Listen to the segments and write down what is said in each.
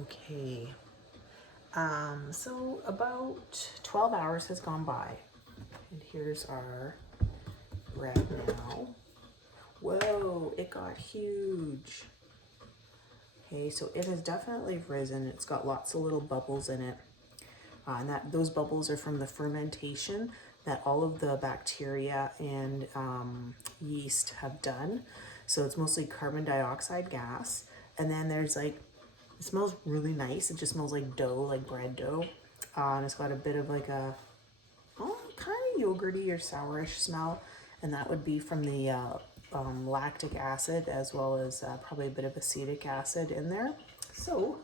Okay, so about 12 hours has gone by, and here's our bread now. Whoa, it got huge. Okay, so it has definitely risen. It's got lots of little bubbles in it. And those bubbles are from the fermentation that all of the bacteria and yeast have done. So it's mostly carbon dioxide gas. And then there's like, it smells really nice. It just smells like dough, like bread dough. And it's got a bit of like a kind of yogurty or sourish smell. And that would be from the lactic acid, as well as probably a bit of acetic acid in there. So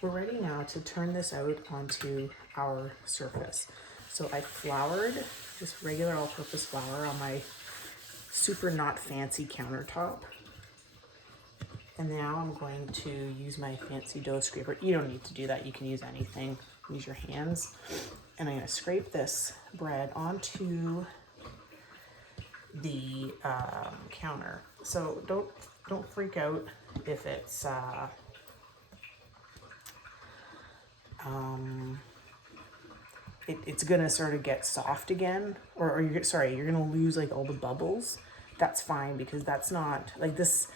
we're ready now to turn this out onto our surface. So I floured just regular all-purpose flour on my super not fancy countertop. And now I'm going to use my fancy dough scraper. You don't need to do that. You can use anything. Use your hands. And I'm going to scrape this bread onto the counter. So don't freak out if it's it's gonna sort of get soft again, or you're gonna lose like all the bubbles. That's fine, because that's not like this.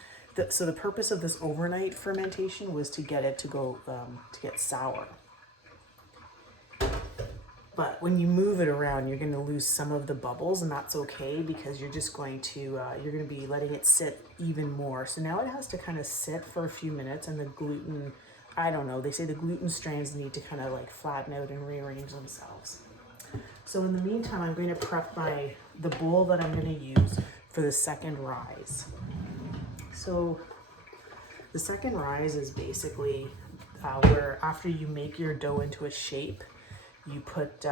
So the purpose of this overnight fermentation was to get it to go to get sour. But when you move it around, you're going to lose some of the bubbles, and that's okay, because you're just going to you're going to be letting it sit even more. So now it has to kind of sit for a few minutes, and the gluten, I don't know, they say the gluten strands need to kind of like flatten out and rearrange themselves. So in the meantime, I'm going to prep the bowl that I'm going to use for the second rise. So the second rise is basically where after you make your dough into a shape, you put,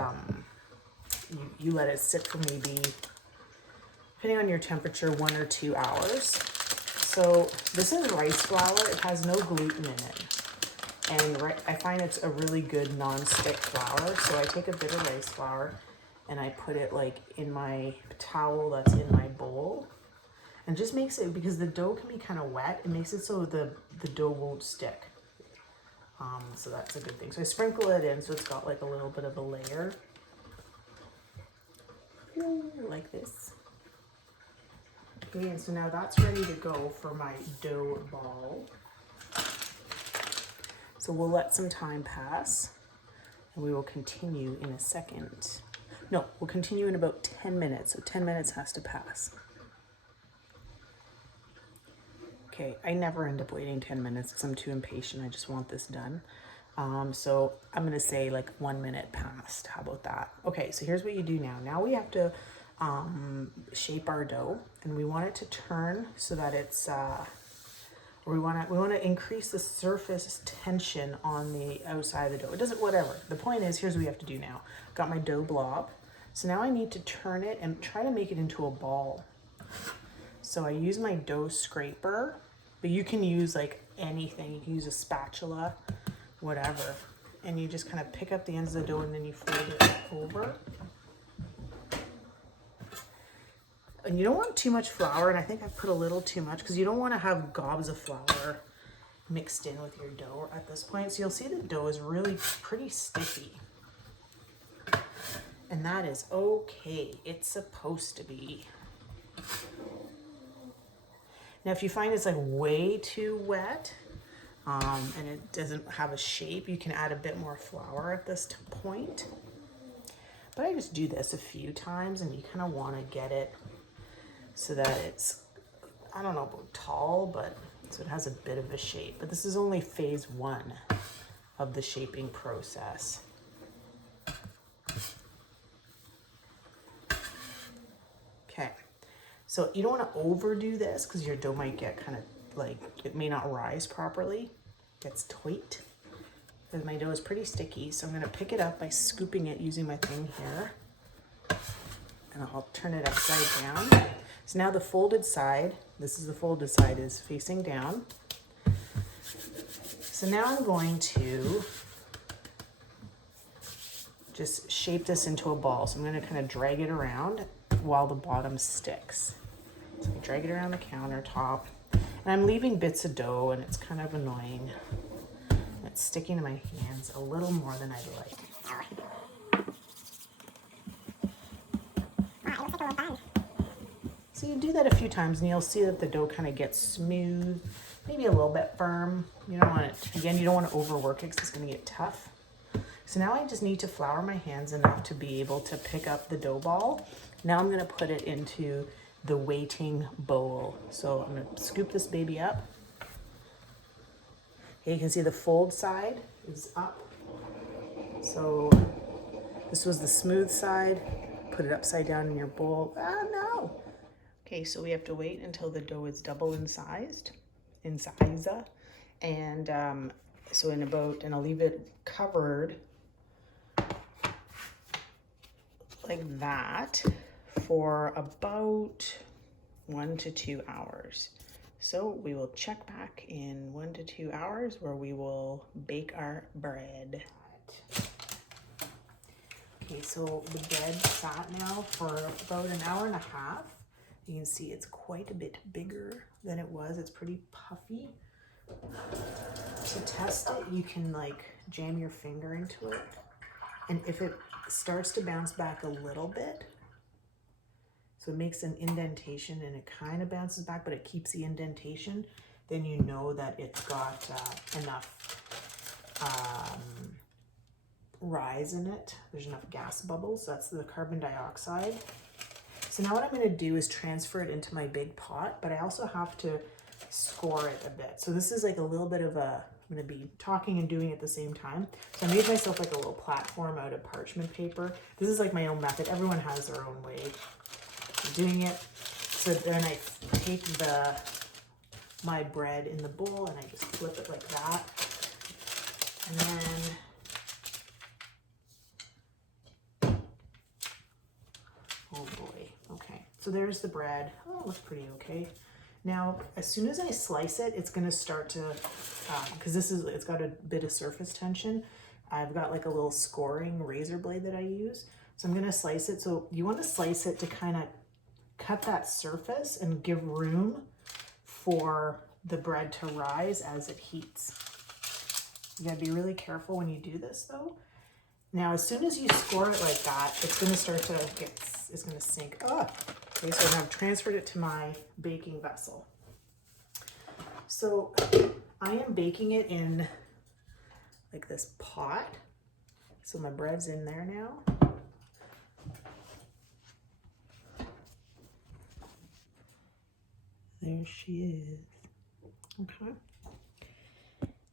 you let it sit for maybe, depending on your temperature, 1 or 2 hours. So this is rice flour. It has no gluten in it. And I find it's a really good non-stick flour. So I take a bit of rice flour and I put it like in my towel that's in my bowl. And just makes it, because the dough can be kind of wet, it makes it so the dough won't stick. So that's a good thing. So I sprinkle it in so it's got like a little bit of a layer. Like this. Okay, and so now that's ready to go for my dough ball. So we'll let some time pass, and we will continue in a second. No, we'll continue in about 10 minutes. So 10 minutes has to pass. Okay, I never end up waiting 10 minutes because I'm too impatient. I just want this done. So I'm gonna say like 1 minute passed. How about that? Okay, so here's what you do now. Now we have to shape our dough, and we want it to turn so that it's, we want to increase the surface tension on the outside of the dough. It doesn't, whatever. The point is, here's what we have to do now. I've got my dough blob. So now I need to turn it and try to make it into a ball. So I use my dough scraper, but you can use like anything. You can use a spatula, whatever. And you just kind of pick up the ends of the dough and then you fold it over. And you don't want too much flour, and I think I put a little too much because you don't want to have gobs of flour mixed in with your dough at this point. So you'll see the dough is really pretty sticky. And that is okay. It's supposed to be. Now, if you find it's like way too wet and it doesn't have a shape, you can add a bit more flour at this point. But I just do this a few times, and you kind of want to get it so that it's, I don't know about tall, but so it has a bit of a shape. But this is only phase 1 of the shaping process. Okay. So you don't want to overdo this because your dough might get kind of like, it may not rise properly. It gets tight. Because my dough is pretty sticky, so I'm going to pick it up by scooping it using my thing here. And I'll turn it upside down. So now the folded side, this is the folded side, is facing down. So now I'm going to just shape this into a ball. So I'm going to kind of drag it around while the bottom sticks. So I drag it around the countertop. And I'm leaving bits of dough, and it's kind of annoying. It's sticking to my hands a little more than I'd like. So you do that a few times and you'll see that the dough kind of gets smooth, maybe a little bit firm. You don't want it, again, you don't want to overwork it because it's going to get tough. So now I just need to flour my hands enough to be able to pick up the dough ball. Now I'm going to put it into the waiting bowl. So I'm going to scoop this baby up. Okay, you can see the fold side is up. So this was the smooth side. Put it upside down in your bowl. Ah, no. Okay, so we have to wait until the dough is double in size. And so in about, and I'll leave it covered like that for about 1 to 2 hours. So we will check back in 1 to 2 hours where we will bake our bread. Okay, so the bread sat now for about an hour and a half. You can see it's quite a bit bigger than it was. It's pretty puffy. To test it, you can like jam your finger into it. And if it starts to bounce back a little bit, so it makes an indentation and it kind of bounces back, but it keeps the indentation, then you know that it's got enough rise in it. There's enough gas bubbles. That's the carbon dioxide. So now what I'm going to do is transfer it into my big pot, but I also have to score it a bit. So this is like a little bit of a, I'm going to be talking and doing it at the same time. So I made myself like a little platform out of parchment paper. This is like my own method. Everyone has their own way of doing it. So then I take my bread in the bowl and I just flip it like that. And then, oh boy, okay. So there's the bread. Oh, it looks pretty okay. Now, as soon as I slice it, it's gonna start to, because it's got a bit of surface tension. I've got like a little scoring razor blade that I use. So I'm gonna slice it. So you wanna slice it to kind of cut that surface and give room for the bread to rise as it heats. You gotta be really careful when you do this though. Now, as soon as you score it like that, it's gonna start to it's gonna sink up. Okay, so I've transferred it to my baking vessel. So I am baking it in like this pot. So my bread's in there now. There she is. Okay.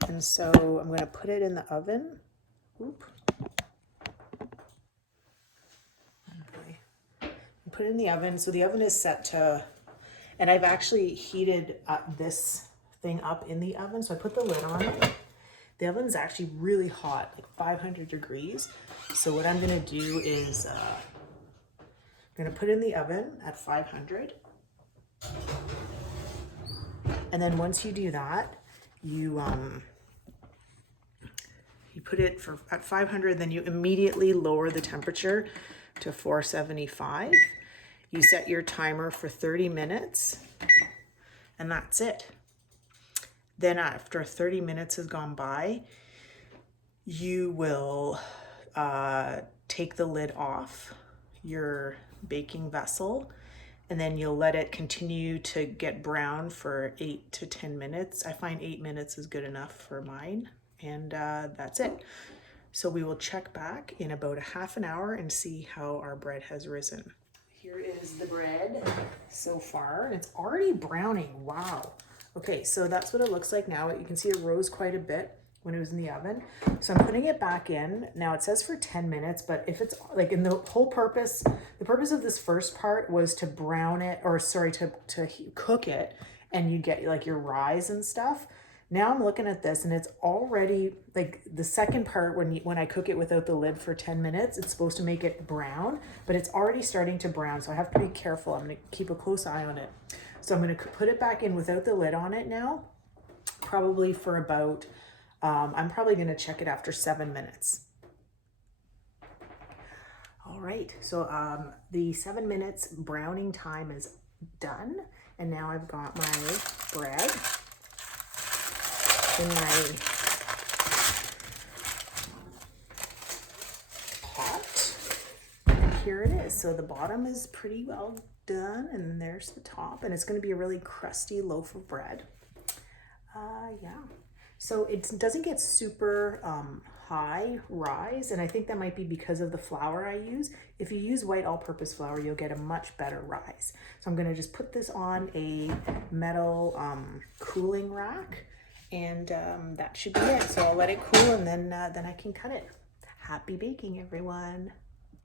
And so I'm going to put it in the oven. Oop. Put it in the oven. So the oven is set to, and I've actually heated this thing up in the oven. So I put the lid on it. The oven's actually really hot, like 500 degrees. So what I'm going to do is I'm going to put it in the oven at 500. And then once you do that, you put it at 500, then you immediately lower the temperature to 475. You set your timer for 30 minutes, and that's it. Then after 30 minutes has gone by, you will take the lid off your baking vessel, and then you'll let it continue to get brown for 8 to 10 minutes. I find 8 minutes is good enough for mine, and that's it. So we will check back in about a half an hour and see how our bread has risen. Here is the bread so far, and it's already browning. Wow. Okay, so that's what it looks like now. You can see it rose quite a bit when it was in the oven. So I'm putting it back in. Now it says for 10 minutes, but if it's like in the whole purpose, the purpose of this first part was to brown it, or sorry, to cook it, and you get like your rise and stuff. Now I'm looking at this and it's already like the second part when I cook it without the lid for 10 minutes, it's supposed to make it brown, but it's already starting to brown. So I have to be careful. I'm going to keep a close eye on it. So I'm going to put it back in without the lid on it now, probably for about, I'm probably going to check it after 7 minutes. All right. So the 7 minutes browning time is done. And now I've got my bread in my here it is. So the bottom is pretty well done, and there's the top, and it's going to be a really crusty loaf of bread. Yeah. So it doesn't get super high rise, and I think that might be because of the flour I use. If you use white all-purpose flour, you'll get a much better rise. So I'm going to just put this on a metal cooling rack, and that should be it. So I'll let it cool, and then I can cut it. Happy baking, everyone.